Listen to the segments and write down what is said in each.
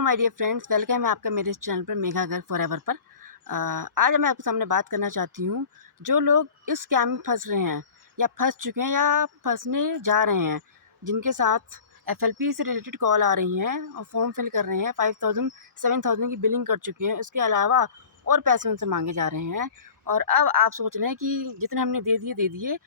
My dear friends, welcome है आपका मेरे इस चैनल पर मेघा घर फॉरएवर पर। आज मैं आपके सामने बात करना चाहती हूँ। जो लोग इस स्कैम में फंस रहे हैं या फंस चुके हैं या फंसने जा रहे हैं, जिनके साथ एफएलपी से रिलेटेड कॉल आ रही हैं और फॉर्म फिल कर रहे हैं, 5000 7000 की बिलिंग कर चुके हैं, उसके अलावा और पैसे उनसे मांगे जा रहे हैं। और अब आप सोच रहे हैं कि जितने हमने दे दिए,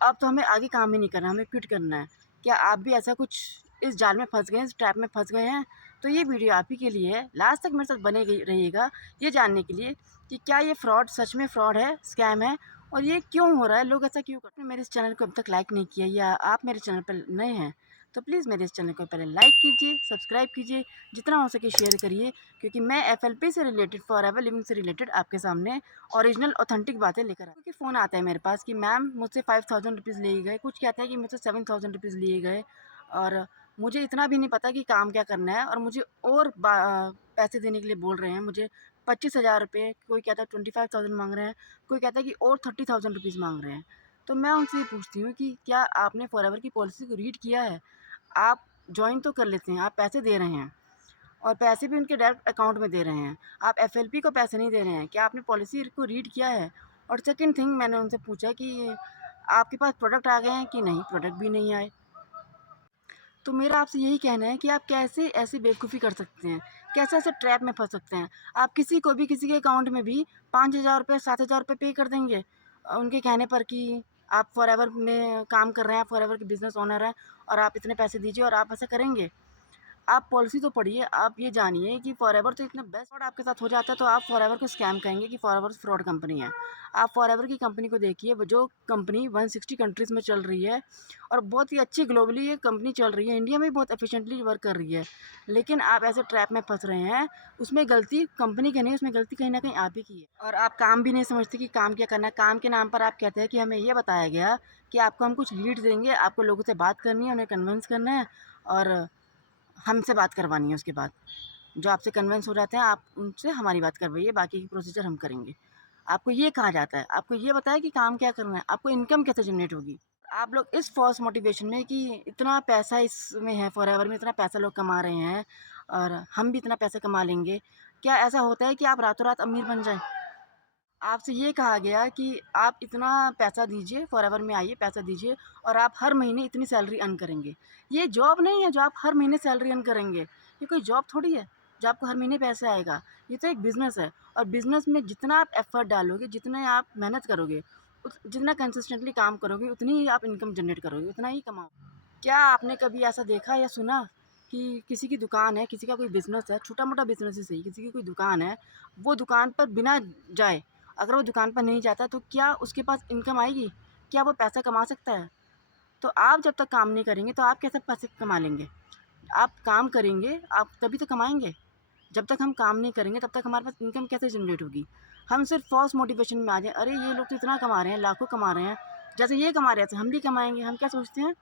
अब तो हमें आगे काम ही नहीं करना, हमें क्विट करना है। क्या आप भी ऐसा कुछ इस जाल में फंस गए हैं, इस ट्रैप में फंस गए हैं? तो ये वीडियो आप ही के लिए है। लास्ट तक मेरे साथ बने रहिएगा ये जानने के लिए कि क्या ये फ्रॉड सच में फ्रॉड है, स्कैम है, और ये क्यों हो रहा है, लोग ऐसा क्यों करते हैं। मेरे इस चैनल को अब तक लाइक नहीं किया या आप मेरे चैनल पर नए हैं तो प्लीज़ मेरे इस चैनल को पहले लाइक कीजिए, सब्सक्राइब कीजिए, जितना हो सके शेयर करिए, क्योंकि मैं एफएलपी से रिलेटेड, फॉरएवर लिविंग से रिलेटेड आपके सामने ओरिजिनल ऑथेंटिक बातें लेकर आए। क्योंकि फ़ोन आता है मेरे पास कि मैम मुझसे 5000 रुपीज़ लिए गए, कुछ कहते हैं कि मुझसे 7000 रुपीज़ लिए गए, और मुझे इतना भी नहीं पता कि काम क्या करना है, और मुझे और पैसे देने के लिए बोल रहे हैं। मुझे 25,000 रुपये, कोई कहता है 25,000 मांग रहे हैं, कोई कहता है कि और 30,000 रुपीज़ मांग रहे हैं। तो मैं उनसे ये पूछती हूँ कि क्या आपने फॉरएवर की पॉलिसी को रीड किया है? आप जॉइन तो कर लेते हैं, आप पैसे दे रहे हैं और पैसे भी उनके डायरेक्ट अकाउंट में दे रहे हैं, आप एफएलपी को पैसे नहीं दे रहे हैं। क्या आपने पॉलिसी को रीड किया है? और सेकंड थिंग, मैंने उनसे पूछा कि आपके पास प्रोडक्ट आ गए हैं कि नहीं, प्रोडक्ट भी नहीं आए। तो मेरा आपसे यही कहना है कि आप कैसे ऐसी बेवकूफ़ी कर सकते हैं, कैसे ऐसे ट्रैप में फंस सकते हैं। आप किसी को भी, किसी के अकाउंट में भी 5,000 रुपये, 7,000 रुपये पे कर देंगे उनके कहने पर कि आप फॉरएवर में काम कर रहे हैं, आप फॉरएवर के बिजनेस ओनर हैं और आप इतने पैसे दीजिए, और आप ऐसा करेंगे। आप पॉलिसी तो पढ़िए, आप ये जानिए कि फॉरएवर तो इतना बेस्ट फ्रॉड आपके साथ हो जाता है, तो आप फॉरएवर को स्कैम कहेंगे कि फॉरएवर फ्रॉड कंपनी है। आप फॉरएवर की कंपनी को देखिए, वो जो कंपनी 160 कंट्रीज़ में चल रही है और बहुत ही अच्छी ग्लोबली ये कंपनी चल रही है, इंडिया में भी बहुत एफिशिएंटली वर्क कर रही है। लेकिन आप ऐसे ट्रैप में फंस रहे हैं, उसमें गलती कंपनी की नहीं, उसमें गलती कहीं ना कहीं आप ही की है। और आप काम भी नहीं समझते कि काम क्या करना है। काम के नाम पर आप कहते हैं कि हमें ये बताया गया कि आपको हम कुछ लीड देंगे, आपको लोगों से बात करनी है, उन्हें कन्विंस करना है, और हमसे बात करवानी है। उसके बाद जो आपसे कन्विंस हो जाते हैं, आप उनसे हमारी बात करवाइए, बाकी की प्रोसीजर हम करेंगे। आपको ये कहा जाता है, आपको ये बताया कि काम क्या करना है, आपको इनकम कैसे जनरेट होगी। आप लोग इस फॉल्स मोटिवेशन में कि इतना पैसा इसमें है, फॉरएवर में इतना पैसा लोग कमा रहे हैं और हम भी इतना पैसा कमा लेंगे। क्या ऐसा होता है कि आप रातों रात अमीर बन जाएँ? आपसे ये कहा गया कि आप इतना पैसा दीजिए, फॉरएवर में आइए, पैसा दीजिए और आप हर महीने इतनी सैलरी अर्न करेंगे। ये जॉब नहीं है जो आप हर महीने सैलरी अर्न करेंगे। ये कोई जॉब थोड़ी है जो आपको हर महीने पैसे आएगा। ये तो एक बिज़नेस है, और बिज़नेस में जितना आप एफ़र्ट डालोगे, जितने आप मेहनत करोगे, जितना कंसिस्टेंटली काम करोगे, उतनी ही आप इनकम जनरेट करोगे, उतना ही कमाओगे। क्या आपने कभी ऐसा देखा या सुना कि किसी की दुकान है, किसी का कोई बिज़नेस है, छोटा-मोटा बिज़नेस ही सही, किसी की कोई दुकान है, वो दुकान पर बिना जाए, अगर वो दुकान पर नहीं जाता तो क्या उसके पास इनकम आएगी? क्या वो पैसा कमा सकता है? तो आप जब तक काम नहीं करेंगे तो आप कैसे पैसे कमा लेंगे? आप काम करेंगे, आप तभी तो कमाएँगे। जब तक हम काम नहीं करेंगे तब तक हमारे पास इनकम कैसे जनरेट होगी? हम सिर्फ फ़ॉल्स मोटिवेशन में आ जाएँ, अरे ये लोग तो इतना कमा रहे हैं, लाखों कमा रहे हैं, जैसे ये कमा रहे हैं, ऐसे हम भी कमाएँगे। हम क्या सोचते हैं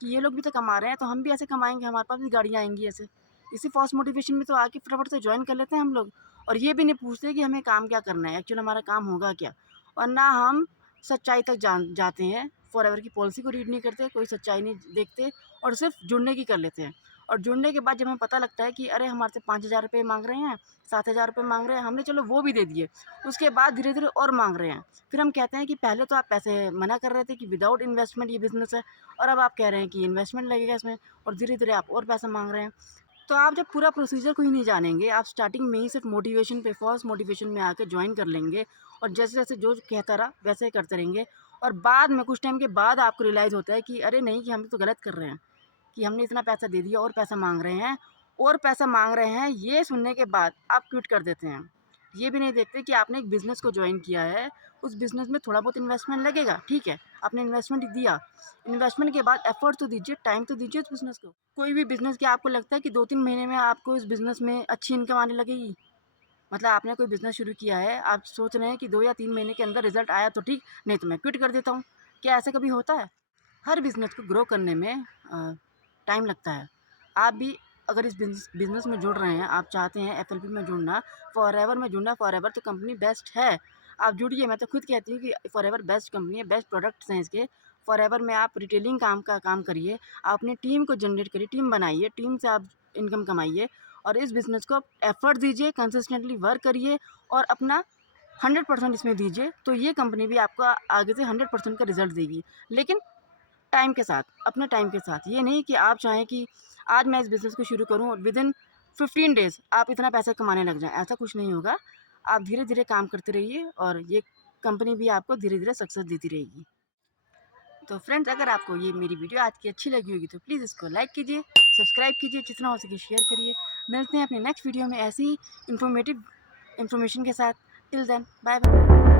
कि ये लोग भी तो कमा रहे हैं, तो हम भी ऐसे कमाएँगे, हमारे पास भी गाड़ियाँ आएँगी ऐसे। इसी फ़ॉल्स मोटिवेशन में तो आके फटाफट से जॉइन कर लेते हैं हम लोग, और ये भी नहीं पूछते कि हमें काम क्या करना है, एक्चुअल हमारा काम होगा क्या? और ना हम सच्चाई तक जाते हैं, फॉरएवर की पॉलिसी को रीड नहीं करते, कोई सच्चाई नहीं देखते, और सिर्फ जुड़ने की कर लेते हैं। और जुड़ने के बाद जब हमें पता लगता है कि अरे हमारे से 5,000 रुपये माँग रहे हैं, 7,000 रुपये माँग रहे हैं, हमने चलो वो भी दे दिए। उसके बाद धीरे-धीरे और माँग रहे हैं। फिर हम कहते हैं कि पहले तो आप पैसे मना कर रहे थे कि विदाउट इन्वेस्टमेंट ये बिज़नेस है, और अब आप कह रहे हैं कि इन्वेस्टमेंट लगेगा इसमें, और धीरे-धीरे आप और पैसा माँग रहे हैं। तो आप जब पूरा प्रोसीजर को ही नहीं जानेंगे, आप स्टार्टिंग में ही सिर्फ मोटिवेशन पे, फॉल्स मोटिवेशन में आके जॉइन कर लेंगे, और जैसे-जैसे जो कहता रहा वैसे ही करते रहेंगे, और बाद में कुछ टाइम के बाद आपको रियलाइज़ होता है कि अरे नहीं, कि हम तो गलत कर रहे हैं, कि हमने इतना पैसा दे दिया और पैसा माँग रहे हैं, और पैसा माँग रहे हैं, ये सुनने के बाद आप क्विट कर देते हैं। ये भी नहीं देखते कि आपने एक बिज़नेस को जॉइन किया है, उस बिज़नेस में थोड़ा बहुत इन्वेस्टमेंट लगेगा, ठीक है, आपने इन्वेस्टमेंट दिया, इन्वेस्टमेंट के बाद एफ़र्ट तो दीजिए, टाइम तो दीजिए उस बिज़नेस को। कोई भी बिज़नेस, क्या आपको लगता है कि 2-3 महीने में आपको इस बिज़नेस में अच्छी इनकम आने लगेगी? मतलब आपने कोई बिज़नेस शुरू किया है, आप सोच रहे हैं कि 2 या 3 महीने के अंदर रिज़ल्ट आया तो ठीक, नहीं तो मैं क्विट कर देता हूँ। क्या ऐसा कभी होता है? हर बिज़नेस को ग्रो करने में टाइम लगता है। आप भी अगर इस बिज़नेस में जुड़ रहे हैं, आप चाहते हैं एफएलपी में जुड़ना, फॉरएवर में जुड़ना, फॉरएवर तो कंपनी बेस्ट है। आप जुड़िए, मैं तो खुद कहती हूँ कि फॉरएवर बेस्ट कंपनी है, बेस्ट प्रोडक्ट्स हैं इसके। फॉरएवर में आप रिटेलिंग काम करिए, आप अपनी टीम को जनरेट करिए, टीम बनाइए, टीम से आप इनकम कमाइए, और इस बिज़नेस को आप एफ़र्ट दीजिए, कंसिस्टेंटली वर्क करिए और अपना 100% इसमें दीजिए, तो ये कंपनी भी आपको आगे से 100% का रिज़ल्ट देगी। लेकिन टाइम के साथ, अपने टाइम के साथ। ये नहीं कि आप चाहें कि आज मैं इस बिज़नेस को शुरू करूँ और विदिन 15 डेज़ आप इतना पैसा कमाने लग जाएँ, ऐसा कुछ नहीं होगा। आप धीरे-धीरे काम करते रहिए और ये कंपनी भी आपको धीरे-धीरे सक्सेस देती रहेगी। तो फ्रेंड्स, अगर आपको ये मेरी वीडियो आज की अच्छी लगी होगी तो प्लीज़ इसको लाइक कीजिए, सब्सक्राइब कीजिए, जितना हो सके शेयर करिए। मिलते हैं अपने नेक्स्ट वीडियो में ऐसी ही इन्फॉर्मेटिव इन्फॉर्मेशन के साथ। Till then, bye bye.